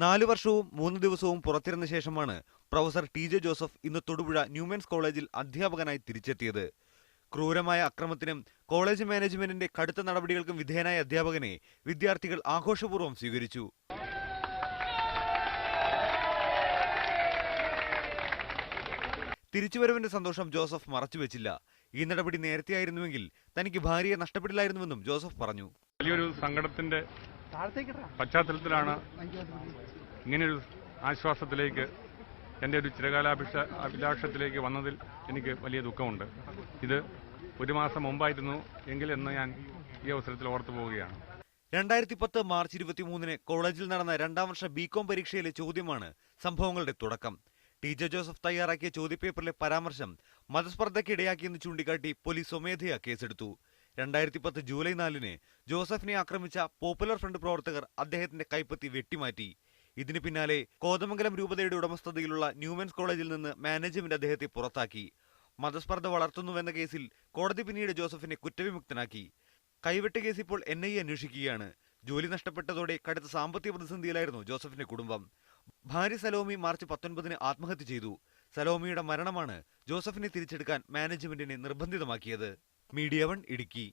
4 വർഷവും 3 ദിവസവും പുറത്തിരുന്ന ശേഷമാണ് പ്രൊഫസർ ടി.ജെ. ജോസഫ് ഇന്ന് തൊടുപുഴ ന്യൂമെൻസ് കോളേജിൽ അധ്യാപകനായി തിരിച്ചെത്തിയത്. ക്രൂരമായ അക്രമത്തിനും കോളേജ് മാനേജ്മെന്റിന്റെ കടുത്ത നടപടികൾക്കും വിധേയനായ അധ്യാപകനെ വിദ്യാർത്ഥികൾ ആഘോഷപൂർവ്വം സ്വീകരിച്ചു. തിരിച്ചുവരവിന്റെ സന്തോഷം ജോസഫ് മറച്ചുവെച്ചില്ല. ഈ നടപടി നേരത്തെയായിരുന്നുവെങ്കിൽ തനിക്ക് ഭാര്യയെ നഷ്ടപ്പെടില്ലായിരുന്നുവെന്നും ജോസഫ് പറഞ്ഞു. വലിയൊരു സങ്കടത്തിന്റെ പശ്ചാത്തലത്തിലാണ് ഇങ്ങനെയൊരു ആശ്വാസത്തിലേക്ക്, എൻ്റെ ഒരു ചിരകാലാഭിലാഷത്തിലേക്ക് വന്നതിൽ എനിക്ക് വലിയ ദുഃഖമുണ്ട്. ഇത് 1 മാസം മുമ്പായിരുന്നു എങ്കിൽ എന്ന് ഞാൻ ഈ അവസരത്തിൽ ഓർത്തു പോവുകയാണ്. 2010 മാർച്ച് 23-ന് കോളേജിൽ നടന്ന 2ാം വർഷ ബികോം പരീക്ഷയിലെ ചോദ്യമാണ് സംഭവങ്ങളുടെ തുടക്കം. ടി.ജെ. ജോസഫ് തയ്യാറാക്കിയ ചോദ്യപേപ്പറിലെ പരാമർശം മതസ്പർദ്ധയ്ക്കിടയാക്കിയെന്ന് ചൂണ്ടിക്കാട്ടി പോലീസ് സ്വമേധയാ കേസെടുത്തു. 2010 ജൂലൈ 4-ന് ജോസഫിനെ ആക്രമിച്ച പോപ്പുലർ ഫ്രണ്ട് പ്രവർത്തകർ അദ്ദേഹത്തിന്റെ കൈപ്പത്തി വെട്ടിമാറ്റി. ഇതിന് പിന്നാലെ കോതമംഗലം രൂപതയുടെ ഉടമസ്ഥതയിലുള്ള ന്യൂമെൻസ് കോളേജിൽ നിന്ന് മാനേജ്മെന്റ് അദ്ദേഹത്തെ പുറത്താക്കി. മതസ്പർദ്ധ വളർത്തുന്നുവെന്ന കേസിൽ കോടതി പിന്നീട് ജോസഫിനെ കുറ്റവിമുക്തനാക്കി. കൈവെട്ട് കേസ് ഇപ്പോൾ NIA അന്വേഷിക്കുകയാണ്. ജോലി നഷ്ടപ്പെട്ടതോടെ കടുത്ത സാമ്പത്തിക പ്രതിസന്ധിയിലായിരുന്നു ജോസഫിന്റെ കുടുംബം. ഭാര്യ സലോമി മാർച്ച് 19-ന് ആത്മഹത്യ ചെയ്തു. സലോമിയുടെ മരണമാണ് ജോസഫിനെ തിരിച്ചെടുക്കാൻ മാനേജ്മെന്റിനെ നിർബന്ധിതമാക്കിയത്. മീഡിയ 1 ഇടുക്കി.